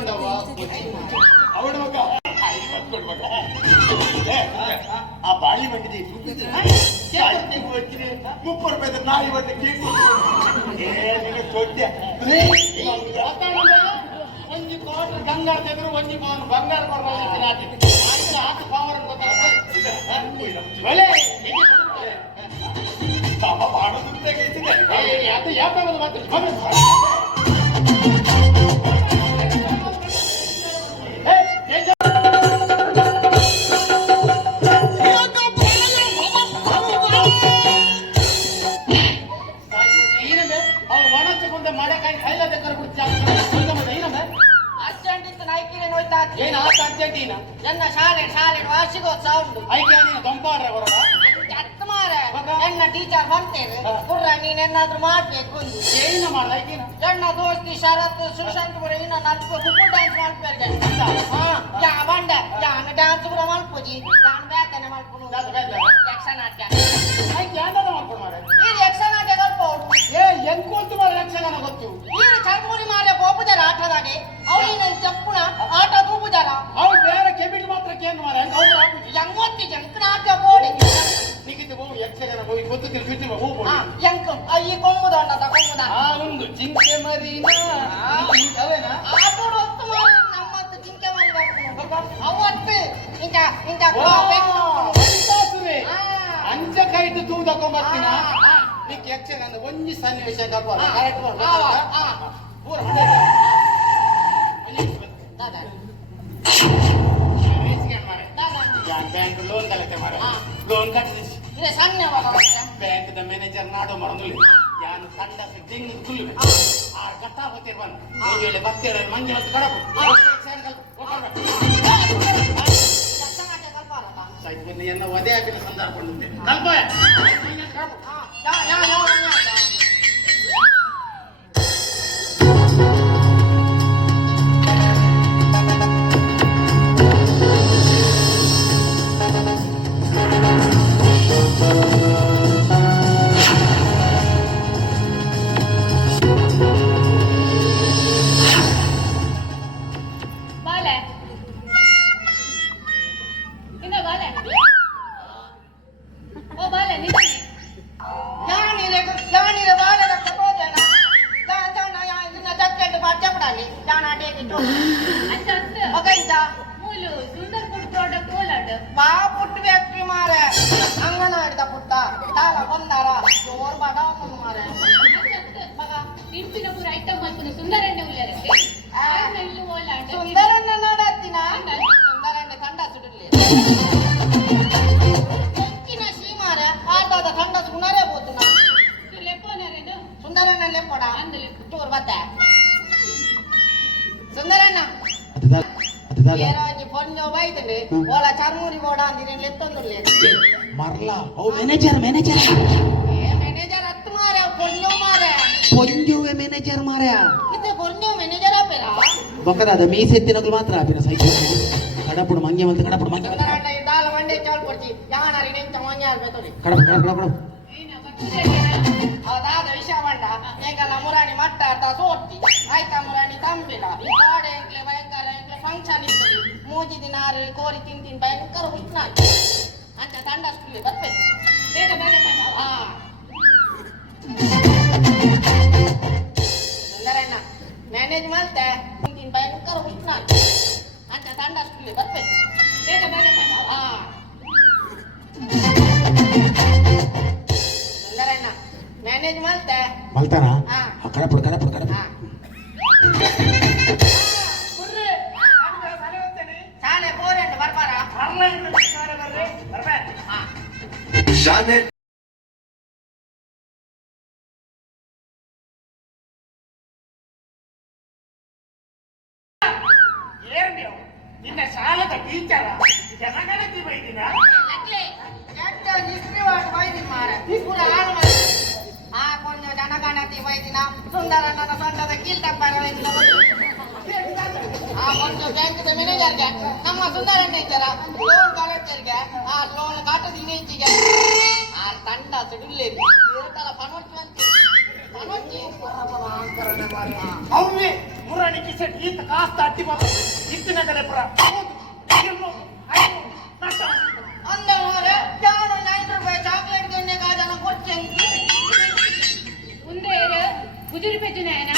ಬಂದವ ಅವಡ ಮಗ ಆ ಬಾಳಿ ಬಂದಿದೆ 30 ರೂಪಾಯಿ ನಾಯಿ ಬಂದು ಕೇಕ್ ಒಂಜಿ ಕೋಟಿ ಗಂಗಾರ ತೆಗೆದು ಒಂಜಿ ಬಂಗಾರ ಆತ ಪಾವರ್ ಏನು ಅರ್ಜೆಂಟೀನಾ ನನ್ನ ಶಾಲೆ ವಾರ್ಷಿಕೋತ್ಸವ ಉಂಟು ಐಕೆ ನೀನು ದೊಂಪಾಡ್ರೆ ಬರೋಣ ಅತ್ತ ಮಾರೆ ನನ್ನ ಟೀಚರ್ ಬರ್ತೇವೆ ಕುರ್ರ ನೀನೆನ್ನಾದ್ರೂ ಮಾಡ್ಬೇಕು ಒಂದು ಏನು ಮಾಡ ಐಕೆನ ನನ್ನ ದೋಸ್ತಿ ಶರತ್ ಸುಶಾಂತ್ ಬರ ಇನ್ನ ನಲ್ಕು ಕುಕ್ಕುಲ್ ಡ್ಯಾನ್ಸ್ ಮಾಡ್ಬೇಕು ಯಾ ಬಂಡ ಯಾನ ಡ್ಯಾನ್ಸ್ ಕೂಡ ಮಾಡ್ಕೋಜಿ ಯಾನ ಬೇಕನೆ ಮಾಡ್ಕೊಂಡು ಯಕ್ಷನಾಟ್ಯ ಐಕೆ ಯಾಂದದ ಮಾಡ್ಕೊಂಡು ಮಾರೆ ಈ ಯಕ್ಷನಾಟ್ಯ ಕಲ್ಪೋಡು ಎಂಕು ಅಂತ ಮಾರೆ ಯಕ್ಷಗಾನ ಗೊತ್ತು ಈ ಚರ್ಮುರಿ ಮಾರೆ ಬೋಪುಜರ ಆಟದಾಗೆ ಅವಳಿನ ಚಪ್ಪುಣ ಆಟ ತೂಪುಜರ ಅವ್ರು ಬೇರೆ ಕೆಬಿಟ್ ಮಾತ್ರ ಕೇನು ಮಾರೆ ಯಂಗೊತ್ತಿ ಜಂಕನಾಟ್ಯ ಬೋಡಿ ನಿಗಿದ್ದು ಹೋಗು ಯಕ್ಷಗಾನ ಹೋಗಿ ಗೊತ್ತು ತಿಳ್ಬಿಟ್ಟು ಹೋಗು ಯಂಕಂ ಈ ಕೊಂಬುದ ಅಣ್ಣದ ಕೊಂಬುದ ಒಂದು ಜಿಂಕೆ ಮರಿನಾ ಅವೇನಾ ಆಟೋಡು ಹೊತ್ತು ಮಾಡಿ ನಮ್ಮತ್ತು ಜಿಂಕೆ ಮರಿ ಬರ್ತೀನಿ ಅವತ್ತು ಇಂತ ಅಂಚ ಕೈದು ತೂ ತಗೊಂಬರ್ತೀನ ನಿಕ್ ಯಕ್ಷಗಾನ ಒಂಜಿ ಸನ್ನಿವೇಶ ಕರ್ಕೊಂಡು ಕರೆಕ್ಟ್ ಪೂರ ಬ್ಯಾಂಕ್ ಲೋನ್ ಕಲೆಕ್ಟ್ ಮಾಡ ಲೋನ್ ಕಟ್ಟಿಸಿ ಬ್ಯಾಂಕ್ ದ ಮ್ಯಾನೇಜರ್ ನಾಡೋ ಮರಂದುಲಿ ಯಾನು ತಂಡ ದಿಂಗ್ ಕುಲ್ಲು ಆ ಕಟ್ಟಾ ಬತ್ತೆ ಬನ್ ವೇಳೆ ಬತ್ತೆ ಮಂಜಿ ಹತ್ತು ಕಡಪು ಸೈಡ್ ಎನ್ನ ಒದೆ ಆಗಿನ ಸಂದರ್ಭ ಉಂಟು ಕಲ್ಪಯ ಮರ್ಲಾ ಓ ಮ್ಯಾನೇಜರ್ ಹತ್ತು ಮಾರೆ ಪೊಂಜೋ ಮಾರೆ ಪೊಂಜುವೆ ಮ್ಯಾನೇಜರ್ ಮಾರ್ಯ ಇದು ಪೊಂಜೋ ಮ್ಯಾನೇಜರ್ ಆಪೇರ ಬಕದಾದ ಮೀಸೆತ್ತಿನಗಳು ಮಾತ್ರ ಆಪಿನ ಸೈಕಲ್ ಕಡಪುಡು ಮಂಗೆ ಮಂತ ಕಡಪುಡು ಮಂಗೆ ದಾಲ ಮಂಡೆ ಚಾಲ್ ಕೊಡ್ತಿ ಯಾನಾರಿ ನೆಂಚ ಮಂಜಾರ್ ಬೇತೋರಿ ಕಡಪುಡು ಅದಾದ ವಿಷಯ ಬಂಡ ಏಕಲ್ಲ ಮುರಾಣಿ ಮಟ್ಟ ಅಂತ ಸೋಟ್ಟಿ ಆಯ್ತಾ ಮುರಾಣಿ ತಂಬಿಡ ಗಾಡೆ ಎಂಕ್ಲೆ ಭಯಂಕರ ಎಂಕ್ಲೆ ಫಂಕ್ಷನ್ ಇರ್ತದೆ ಮೂಜಿ ದಿನ ಕೋರಿ ತಿಂತೀನಿ ಭಯಂಕರ ಹುಟ್ನ ಅಂತ ತಂಡ ಸ್ಕೂಲಿ ಬರ್ಬೇಕು ಬೇಗ ಸುಂದರಣ್ಣ ಮ್ಯಾನೇಜ್ ಮಾಡ್ತೆ ತಿಂತೀನಿ ಭಯಂಕರ ಹುಟ್ನ ಅಂತ ತಂಡ ಸ್ಕೂಲಿ ಬರ್ಬೇಕು ಬೇಗ ಸುಂದರಣ್ಣ ಮ್ಯಾನೇಜ್ ಮಾಡ್ತೆ ಮಲ್ತಾನ ಕಡಪುಡು ಶಾಲೆ ಕೋರೆಂಡು ಬರ್ಬಾರ ಶಾಲೆ ನಿನ್ನ ಶಾಲದ ಟೀಚರ ಜನಗಣತಿ ಬೈದಿನ ಕೊಂಚ ಜನಗಣತಿ ಬೈದಿನ ಸುಂದರಣ್ಣನ ಸೊಂಟದ ಕೀಲ್ಟಪ್ಪರ ಬೈದಿನ ಕೊಂಚ ಬ್ಯಾಂಕ್ ಮ್ಯಾನೇಜರ್ಗೆ ನಮ್ಮ ಸುಂದರಣ್ಣ ಇದ್ದಾರ ಲೋನ್ ಕಲೆಕ್ಟರ್ಗೆ ಆ ಲೋನ್ ಕಾಟದ ಇಂಚಿಗೆ ಆ ತಂಡ ಸಿಡಿಲ್ಲೇರಿ ಪನೋಚ್ಚಿ ಅವೇ ಮುರಾಣಿ ಕಿಸೆಟ್ ಈತ ಕಾಸ್ತ ಅಟ್ಟಿ ಬಂದ ಇತ್ತಿನ ಕಡೆ ಪುರ ಅಂದ ಮಾರೆ ನಾನು 9 ರೂಪಾಯಿ ಚಾಕ್ಲೇಟ್ ಗೆಣ್ಣೆ ಕಾಜನ ಕೊಡ್ತೇನೆ ಮುಂದೆ ಗುಜರಿ ಪೆಜ್ಜುನೇನ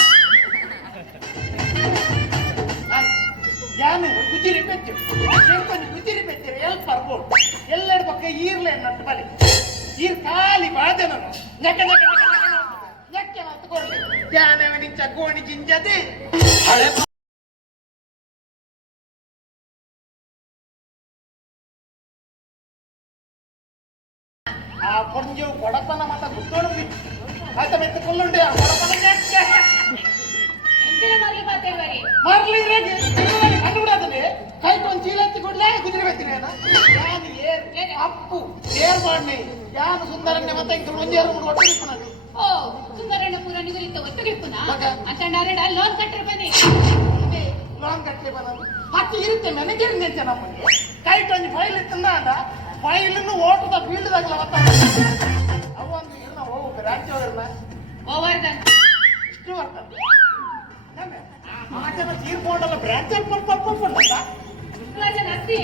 ಯಾನು ಗುಜಿರಿ ಬೆಚ್ಚು ಕೊಂಚ ಗುಜಿರಿ ಬೆಚ್ಚರೆ ಎಲ್ಲಿ ಬರ್ಬೋದು ಎಲ್ಲೆಡೆ ಪಕ್ಕ ಈರ್ಲೆ ನಟ್ಟು ಬಲಿ ಈರ್ ಖಾಲಿ ಬಾಜನನು ನೆಕ ನೆಕ ನೆಕ್ಕೆ ಮತ್ತು ಕೊಡ್ಲಿ ಧ್ಯಾನವನಿ ಚಗೋಣಿ ಜಿಂಜದೆ ಹಳೆ ಆ ಕೊಂಜು ಕೊಡಪನ ಮತ ಗುದ್ದೋಣ ಆಯ್ತ ಮೆತ್ತ ಕೊಲ್ಲುಂಡೆ ಆ ಕೊಡಪನ ನೆಕ್ಕೆ ಎಂಚಿನ ಮರ್ಲಿ ಮಾತೇವರಿ ಮರ್ಲಿ ಇರಗೆ ಕಂಡುಬಿಡಾದನೆ ಕೈ ಕೊಂಚ ಚೀಲತ್ತಿ ಕೊಡ್ಲೇ ಗುಜಿರಿ ಬೆಚ್ಚಿನ ಯಾನು ಏರ್ ಅಪ್ಪು ಏರ್ ಮಾಡ್ನೆ ಯಾನು ಸುಂದರನ್ನೇ ಮತ್ತೆ ಇಂಕ ಒಂಜೇರು ಮೂರು ಒಟ್ಟು ಇಪ್ಪನದು ಓ ಸುಂದರಣ್ಣ ಪೂರ ನಿಗುಲಿತ್ತ ಒತ್ತಗಿಪ್ಪುನ ಮಗ. ಅಂತಂಡಾರೆಡ ಲೋನ್ ಕಟ್ರೆ ಬನ್ನಿ ಲಾಂಗ್ ಕಟ್ಲೆ ಬಂದು ಹತ್ತು ಇರುತ್ತೆ ಮ್ಯಾನೇಜರ್ ನೆಂಚ ನಮ್ಮಲ್ಲಿ ಕೈಟ್ ಒಂದು ಫೈಲ್ ಇತ್ತಂದ ಅಂದ ಫೈಲನ್ನು ಓಟದ ಫೀಲ್ಡ್ದಾಗಲ್ಲ ಅವತ್ತ ಅವ ಒಂದು ಇಲ್ಲ ಹೋಗ್ಬೇಕು ರಾಜ್ಯ ಹೋಗಿರಲ್ಲ ಗೋವರ್ಧನ್ ಇಷ್ಟು ಬರ್ತದೆ ಆ ಜನ ತೀರ್ಕೊಂಡಲ್ಲ ಬ್ರಾಂಚ್ ಪಡ್ಕೊಂಡ ವಿಶ್ವಜನ್ ಅಸ್ತಿ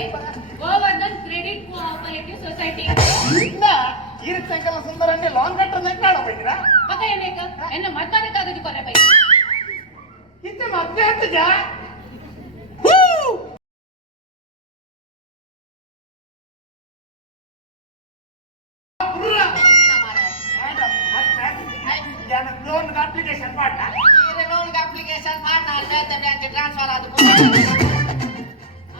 ಗೋವರ್ಧನ್ ಕ್ರೆಡಿಟ್ ಕೋಆಪರೇಟಿವ್ ಸೊಸೈಟಿ ಇಂದ ಇರುತ್ತಂಕಲ್ಲ ಸುಂದರನ್ನೇ ಲಾಂಗ್ ಕಟ್ಟದ ಕಾಣಬೇಕಿರ ಮಗ ಏನೇಕ ಎನ್ನ ಮದ್ಮಾನಕ್ಕಾಗದು ಕೊರೆ ಬೈ ಇತ್ತೆ ಮತ್ತೆ ಅಂತ ಜಾ ಲೋನ್ ಅಪ್ಲಿಕೇಶನ್ ಮಾಡ್ಲಾ ಈ ಲೋನ್ ಅಪ್ಲಿಕೇಶನ್ ಮಾಡ್ನ ಬೇತೆ ಬ್ಯಾಂಕ್ ಟ್ರಾನ್ಸ್ಫರ್ ಆದ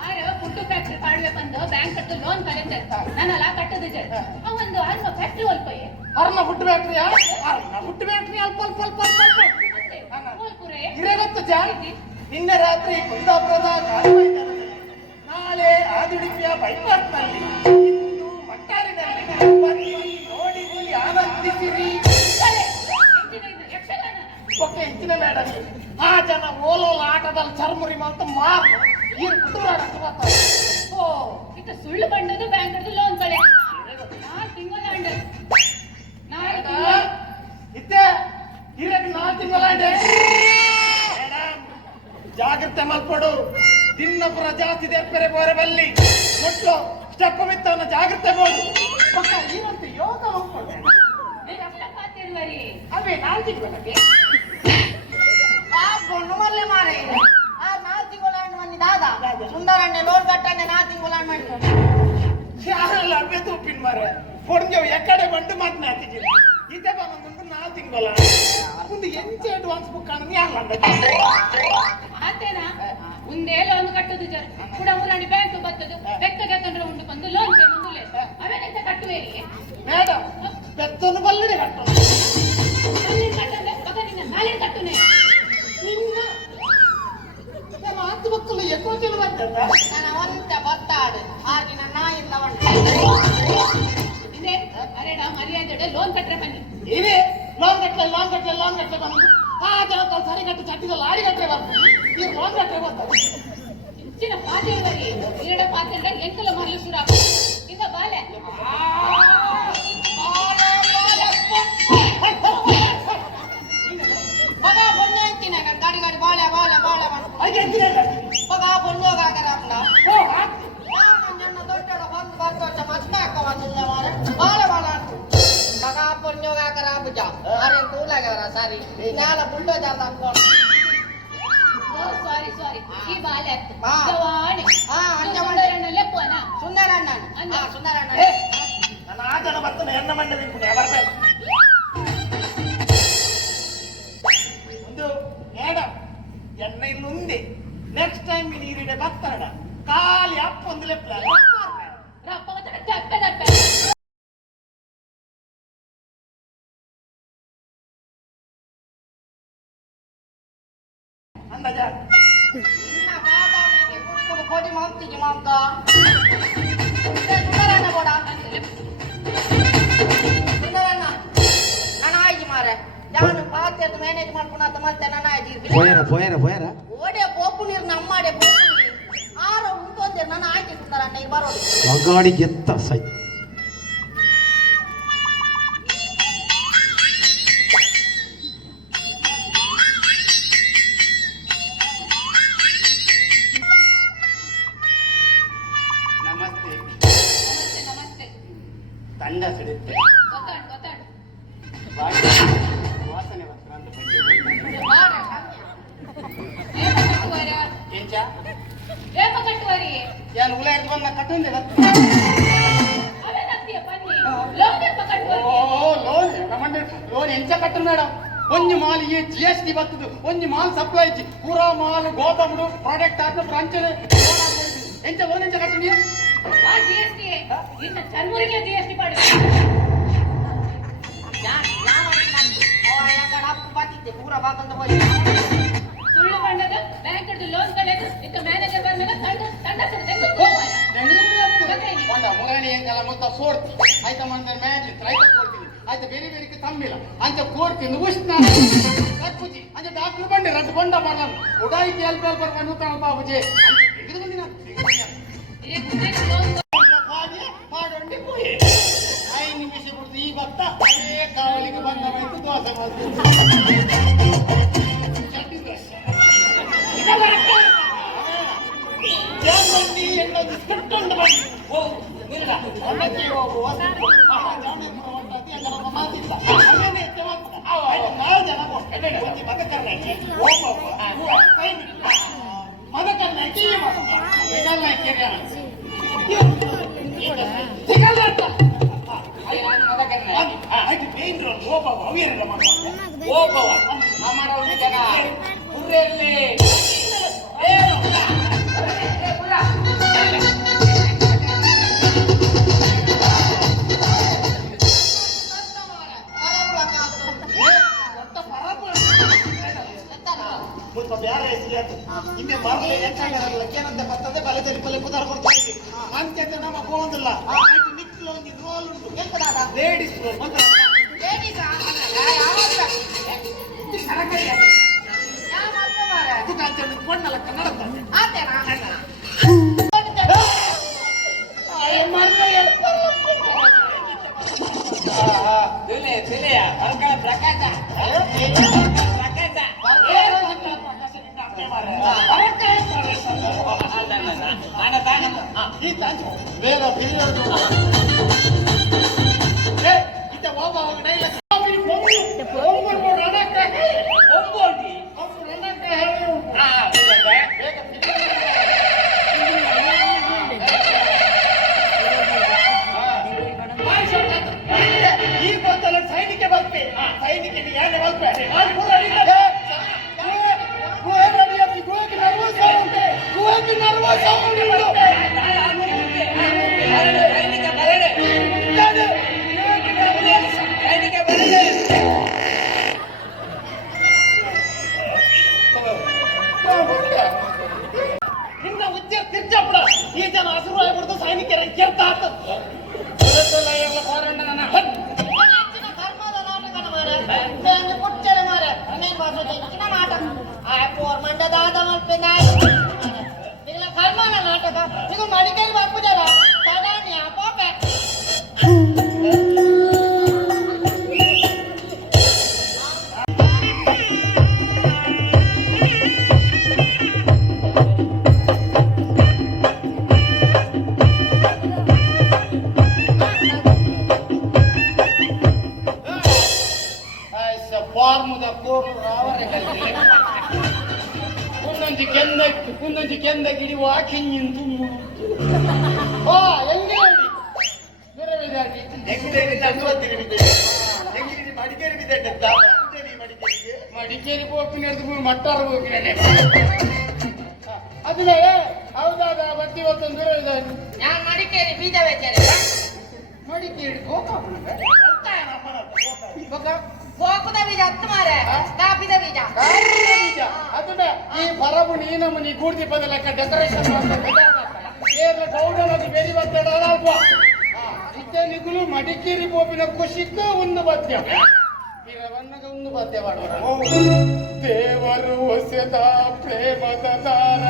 ಆರು ಫುಡ್ ಫ್ಯಾಕ್ಟ್ರಿ ಪಾಡ್ವೆ ಬಂದು ಬ್ಯಾಂಕ್ ಕಟ್ಟು ಲೋನ್ ಕಲೆಕ್ಟರ್ ನಾನಲ್ಲ ಕಟ್ಟದ ಜಡ್ ಅವಂದು ಅರ್ಮ ಫ್ಯಾಕ್ಟ್ರಿ ಒಲ್ಪಯ್ಯ ಅರ್ನ ಫುಡ್ ಫ್ಯಾಕ್ಟ್ರಿಯಾ ಅರ್ನ ಫುಡ್ ಫ್ಯಾಕ್ಟ್ರಿ ಅಲ್ಪ ಅಲ್ಪ ಅಲ್ಪ ಅಲ್ಪ ಹೋಲ್ಪುರೆ ಇರೇ ಗೊತ್ತು ಜಾ ನಿನ್ನೆ ರಾತ್ರಿ ಕುಂದಾಪುರದ ಕಾಲುವೈದ್ಯರಲ್ಲಿ ನಾಳೆ ಆದುಡಿಪಿಯ ಬೈಪಾಸ್ನಲ್ಲಿ ಇಂದು ಮಟ್ಟಾರಿನಲ್ಲಿ ಬನ್ನಿ ನೋಡಿರಿ ಆನಂದಿಸಿರಿ ಓಕೆ ಹೆಚ್ಚಿನ ಮೇಡಮ್ ಆ ಜನ ಓಲೋಲ ಆಟದಲ್ಲಿ ಚರ್ಮುರಿ ಮತ್ತು ಮಾರು ಈ ಕುಟುಂಬ ಓ ಇದು ಸುಳ್ಳು ಬಂಡದು ಬ್ಯಾಂಕ್ ಕಟ್ಟು ಲೋನ್ ಕಲೆ ತಿಂಗಳ ಅಂಡರ್ ಇತ್ತೆ ಇರಕ್ಕೆ 4 ತಿಂಗಳಾಂಡೆ ಮೇಡಮ್ ಜಾಗ್ರತೆ ಮಲ್ಪಡು ದಿನ್ನಪುರ ಜಾಸ್ತಿ ತೆಪ್ಪರೆ ಬೋರೆ ಬಲ್ಲಿ ಮೊಟ್ಟು ಸ್ಟೆಪ್ ಮಿತ್ತವನ್ನ ಜಾಗ್ರತೆ ಬೋಡು ಪಕ್ಕ ಈವಂತ ಯೋಗ ಹೋಗ್ಕೊಳ್ತೇನೆ ಅವೇ 4 ತಿಂಗಳಿಗೆ పొన్ను మళ్ళీ మారే ఆ 4 తింగోలాండ్ మన్ని దాదా సుందరన్నే లోన్ కట్టనే 4 తింగోలాండ్ మన్ని ಯಾರೆಲ್ಲ ಅಬ್ಬೆ ತೂಪಿನ್ ಮಾರೆ ಹೊಡ್ಜವ್ ಎಕಡೆ ಬಂಡು ಮಾತನಾಡ್ತಿದ್ದೀರಿ ಇದೇ ಬಂದು 4 ತಿಂಗಳ ಮುಂದೆ ಎಂಚೆ ಅಡ್ವಾನ್ಸ್ ಬುಕ್ ಅನ್ನು ಯಾರು ಆತೇನಾ ಮುಂದೆ ಲೋನ್ ಕಟ್ಟದು ಜರ ಕೂಡ ಮುರಾಣಿ ಬ್ಯಾಂಕ್ ಬರ್ತದು ಬೆಕ್ಕಗೆ ತಂದ್ರೆ ಉಂಡು ಬಂದು ಲೋನ್ ಪೇ ಮುಂದುಲೆ ಅವೇನೆಂತ ಕಟ್ಟುವೇರಿ ಮೇಡಮ್ ಬೆತ್ತನ್ನು ಬಲ್ಲಡೆ ಕಟ್ಟು ಕಟ್ಟದೆ ಮಗ ನಿನ್ನ ನಾಳೆ ಕಟ್ಟುನೆ ನಿನ್ನ ನಮ್ಮ ಆತು ಮಕ್ಕಳು ಎಕೋ ಜನ ಬರ್ತದ ನಾನು ಒಂತ ಬತ್ತಾಡು ಆರ್ದಿನ ನಾ ಇಲ್ಲ ಒಂಟ ಇದೇ ಅರೆಡ ಮರ್ಯಾದೆ ಲೋನ್ ಕಟ್ರೆ ಬನ್ನಿ ಇದೇ ಲಾಂಗ್ ಗಟ್ಲೆ ಬಂದು ಆ ಜನ ಸರಿ ಕಟ್ಟು ಚಟ್ಟಿದ ಲಾರಿ ಗಟ್ಲೆ ಬರ್ತದೆ ಈ ಲಾಂಗ್ ಗಟ್ಲೆ ಬರ್ತದೆ ಹೆಚ್ಚಿನ ಪಾತ್ರೆ ಬರಿ ಈರಡ ಪಾತ್ರೆ ಎಂಕಲ ಮರಲು ಸುರ ಈಗ ಬಾಲೆ ಮಗ ಬೊಣ್ಣೆ ಅಂತಿನ ಗಾಡಿ ಗಾಡಿ ಬಾಳೆ ಹಾಗೆ ಎಂತಿದೆ ಮಗ ಬೊಣ್ಣೋಗಾಗರ ಅಪ್ನ ಓ ಹಾಕಿ ನನ್ನ ದೊಡ್ಡ ಬಂದು ಬರ್ತ ಮಸ್ತ ಹಾಕವಂದಿಲ್ಲ ಮಾರೆ ಬಾಳೆ ಮಗ ಬೊಣ್ಣೋಗಾಗರ ಬುಜ ಅರೆ ತೂಲಾಗರ ಸಾರಿ ನಾಲ ಬುಲ್ಡೋಜರ್ ಹಾಕೊಂಡು ಸಾರಿ ಈ ಬಾಲೆ ಹಾ. ಜವಾಣಿ ಅಂಜವಾಣಿ ಲೆಪ್ಪುವನ ಸುಂದರಣ್ಣ ನಾನು ಆ ಜನ ಬರ್ತಾನೆ ಎನ್ನ ಮಂಡೆ ನಿಂಪುಣೆ ಬರ್ಬೇಕು ಒಂದು ಮೇಡಮ್ ಎನ್ನ ಇನ್ನುಂದೆ ನೆಕ್ಸ್ಟ್ ಟೈಮ್ ನೀರಿಡೆ ಬರ್ತಾಡ ಖಾಲಿ ಅಪ್ಪ ಒಂದು ಲೆಪ್ಪ ರಪ್ಪ ದಪ್ಪೆ ಅಂದಾಜ ನಿನ್ನ ಬಾದಾಮಿಗೆ ಕುಕ್ಕುಡು ಕೊಡಿ ಮಾಂತಿಗೆ ಮಾಂಕ ಸುಂದರಣ್ಣ ಬೋಡ ಸುಂದರಣ್ಣ ನನ್ನ ಆಯ್ಕೆ ಮಾರೆ ನಾನು ಪಾತ್ರೆದು ಮ್ಯಾನೇಜ್ ಮಾಡ್ಕೊಂಡು ಮತ್ತೆ ನನ್ನ ಆಯ್ಕೆ పోయారా ಓಡೆ ಪೋಪು ನೀರು ನಮ್ಮಾಡೆ ಪೋಪು ನೀರು ಆರ ಉಂಟು ನನ್ನ ಆಯ್ಕೆ ಸುಂದರಣ್ಣ ಈಗ ಬರೋದು ಮಗಾಡಿಗೆ ಎತ್ತ ಸೈ ತಂಡ ಸಿಡುತ್ತೆ ಗೊತ್ತಾಂಡು ವಾಸನೆ ಬರ್ತಾರೆ ಅಂತ ಬಂದಿದೆ. ಏಪ ಕಟ್ಟುವರ ಎಂಚ ಏಪ ಕಟ್ಟುವರಿ ಯಾನು ಉಲಾಯ್ದು ಬಂದ ಕಟ್ಟುಂದೆ ಅವೇ ನಕ್ತಿಯ ಪನ್ನಿ ಲೋನ್ ಏಪ ಕಟ್ಟುವರಿ ಲೋನ್ ಎಂಚ ಕಟ್ಟು ಮೇಡಮ್ ಒಂಜಿ ಮಾಲ್ ಈ GST ಬರ್ತದೆ ಒಂಜಿ ಮಾಲ್ ಸಪ್ಲೈ ಇಚ್ಚಿ ಪೂರಾ ಮಾಲ್ ಗೋದಾಮುಡು ಪ್ರಾಡಕ್ಟ್ ಆದ ಅಂಚನೆ ಎಂಚ ಲೋನ್ ಎಂಚ ಕಟ್ಟು ನೀವು ಆ GST ಇನ್ನು ಚನ್ಮುರಿಗೆ GST ಪಾಡು ಪೂರಾ ಬಾಕಂತ ಹೋಗಿ ಸುಳ್ಳು ಬಂಡದ ಬ್ಯಾಂಕ್ ಹಿಡಿದು ಲೋನ್ ಕಳೆದು ಇತ್ತ ಮ್ಯಾನೇಜರ್ ಬಂದ್ಮೇಲೆ ತಂಡ ತೆಗೆದು ಮುರಾಣಿ ಹೆಂಗಲ್ಲ ಮೊತ್ತ ಸೋಡ್ತಿ ಆಯ್ತಾ ಮಂದ ಮ್ಯಾಚ್ ರೈತ ಕೊಡ್ತೀನಿ ಆಯ್ತಾ ಬೇರೆ ಬೇರೆ ತಮ್ಮಿಲ್ಲ ಅಂಚ ಕೋರ್ತಿಂದು ಉಷ್ಣ ಕರ್ಪುಜಿ ಅಂಚ ಡಾಕ್ಟರ್ ಬಂಡಿ ರದ್ದು ಬಂಡ ಮಾಡಲ್ಲ ಉಡಾಯಿತಿ ಎಲ್ ಬೇಲ್ ಬರ್ಕೊಂಡು ತಾಣ ಬಾಬುಜಿ ತೆಗೆದು ಬಂದಿನ ಮಾಡೊಂಡಿ ಪೋಯಿ 5 ನಿಮಿಷ ಬಿಡ್ತು ಈ ಭಕ್ತ ಅದೇ ಕಾವಲಿಗೆ ಬಂದ ಬಂತು ದೋಸೆ ಮಾಡ್ತು ಹಿಂದೆ ಮರಳು ಹೆಚ್ಚಾಗಲ್ಲ ಏನಂತ ಬರ್ತದೆ ಬಲೆ ತೆರಿಪಲ್ಲಿ ಪುದಾರ ಕೊಡ್ತಾ ಇದ್ದೀವಿ ಅಂತ್ಯಂತ ನಮ್ಮ ಹೋಗಂದಿಲ್ಲ ನಿಕ್ಲು ಒಂದು ರೋಲ್ ಉಂಟು ಲೇಡೀಸ್ ರೋಲ್ ಅಂತ ಕೊಂಡಲ್ಲ ಕನ್ನಡ ಬೇಗ ಈ ಗೊತ್ತಲ್ಲ ಸೈನಿಕ ಬಲ್ಪೆ ಸೈನಿಕ ಯಾನೆ ಬಲ್ಪೆ ನಿನ್ನ ಉದ್ಯೋಗ ತಿರ್ಚಾಪಡ ಈ ಜನ ಹಸಿರು ಆಗ್ಬಿಡ್ತು ಸೈನಿಕರ ಕೇಳ್ತಾ ನಾಟಕ ನೀವು ಮಡಿಕೇರಿ ಬಾಪುಜಾರ ಒಂದೊಂದು ಕೆಂದ ಗಿಡಿ ವಾಕಿಂಗ್ ಮಡಿಕೇರಿ ಹೋಗ್ತೀನಿ ಮಟ್ಟಾರ ಹೋಗ್ತೀನಿ ಅದಿಲ್ಲ ಹೌದಾದ ಬತ್ತಿ ಇವತ್ತೊಂದು ನಾನು ಮಡಿಕೇರಿ ಬೀಜ ವೆಜ್ಜಾರೆ ಮಡಿಕೇರಿ ಗೋಪುದ ಬೀಜ ಹತ್ತು ಮಾರೆ ಕಾಪಿದ ಬೀಜ ಅದನ್ನ ಈ ಪರಬು ನೀನಮ್ಮನಿ ಕೂಡ್ತಿ ಬದಲಕ್ಕ ಡೆಕೋರೇಷನ್ ಗೌಡನದು ಬೆರಿ ಬರ್ತಡ ಅಲ್ಪ ಇತ್ತೆ ನಿಗುಲು ಮಡಿಕೇರಿ ಬೋಪಿನ ಖುಷಿಕ್ಕ ಒಂದು ಬದ್ಯ ಇರವನ್ನಗ ಒಂದು ಬದ್ಯ ಮಾಡುವ ದೇವರು ಹೊಸದ ಪ್ರೇಮದ ದಾರ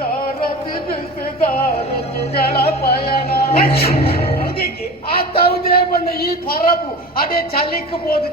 ದಾರತಿ ಬೆಸೆದ ಋತುಗಳ ಪಯಣ ಆ ತೌದೇ ಬಣ್ಣ ಈ ಪರಬು ಅದೇ ಚಲಿಕ್ಬೋದು